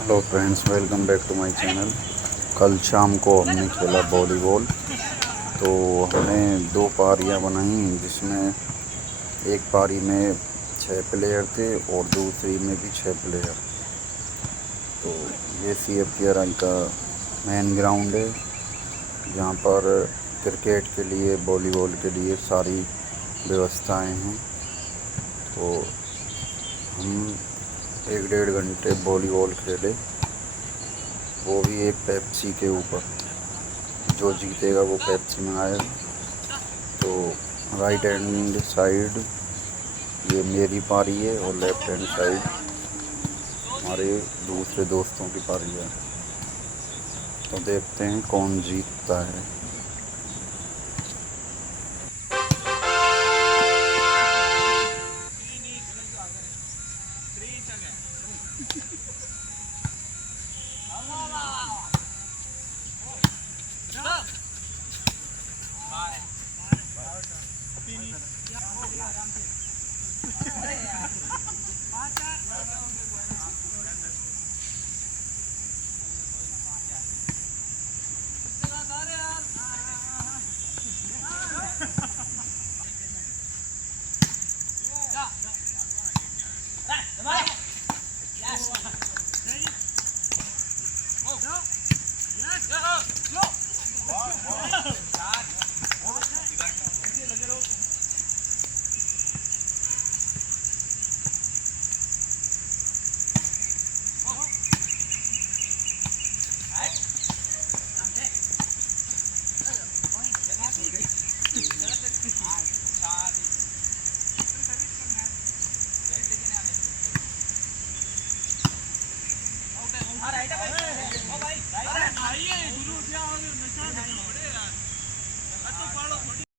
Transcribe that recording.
Hello friends, welcome back to my channel. कल शाम को हमने खेला वॉलीबॉल। तो हमने दो पारियां बनाई, जिसमें एक पारी में 6 प्लेयर थे और दूसरी में भी 6 प्लेयर। तो ये CFTR का मेन ग्राउंड है, जहाँ पर क्रिकेट के लिए, वॉलीबॉल के लिए सारी व्यवस्थाएं हैं। तो हम 1 डेढ़ घंटे वॉलीबॉल खेले, वो भी एक पेप्सी के ऊपर। जो जीतेगा वो पेप्सी मंगाएगा। तो राइट हैंड साइड ये मेरी पारी है और लेफ्ट हैंड साइड हमारे दूसरे दोस्तों की पारी है। तो देखते हैं कौन जीतता है।